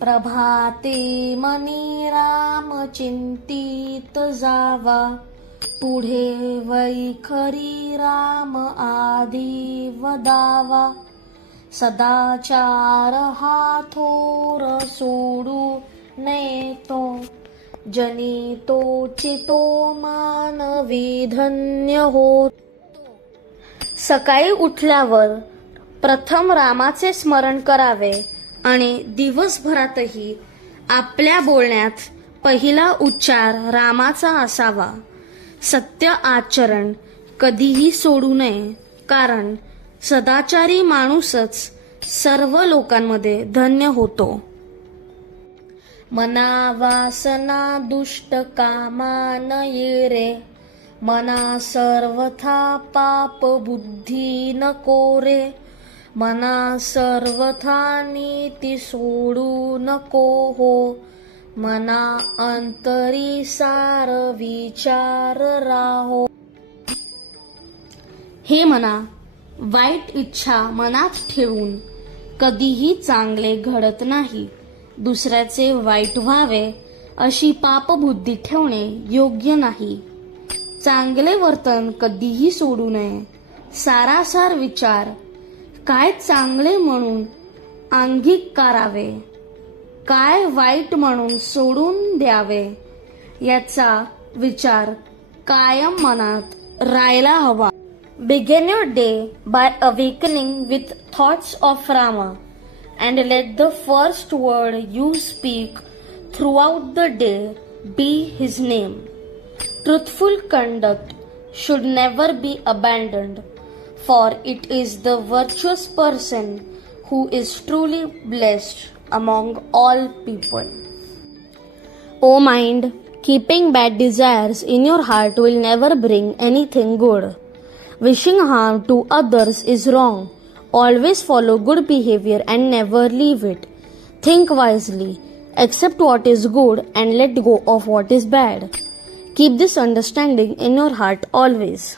प्रभाते मनी राम चिंतित जावा, पुढे वैखरी राम आधी वदावा. सदाचार हा थोर सोडू नेतो, जनी तोचितो मानवी धन्य होत. सकाळी उठल्यावर प्रथम रामाचे स्मरण करावे आणि दिवसभरातही आपल्या बोलण्यात पहिला उच्चार रामाचा असावा. सत्य आचरण कधीही सोडू नये, कारण सदाचारी माणूसच सर्व लोकांमध्ये धन्य होतो. मना वासना दुष्ट कामा न ये रे, मना सर्वथा पाप बुद्धी नको रे. मना सर्वथा नीती सोडू नको हो, मना अंतरी सार विचार राहो. हे मना, वाईट इच्छा मनात ठेवून कधीही चांगले घडत नाही. दुसऱ्याचे वाईट व्हावे अशी पापबुद्धी ठेवणे योग्य नाही. चांगले वर्तन कधीही सोडू नये. सारासार विचार काय चांगले म्हणून अंगीकारावे, काय वाईट म्हणून सोडून द्यावे याचा विचार कायम मनात राहायला हवा. Begin your day by awakening with thoughts of Rama, and let the first word you speak throughout the day be his name. Truthful conduct should never be abandoned, for it is the virtuous person who is truly blessed among all people. O mind, keeping bad desires in your heart will never bring anything good. Wishing harm to others is wrong. Always follow good behavior and never leave it. Think wisely, accept what is good and let go of what is bad. Keep this understanding in your heart always.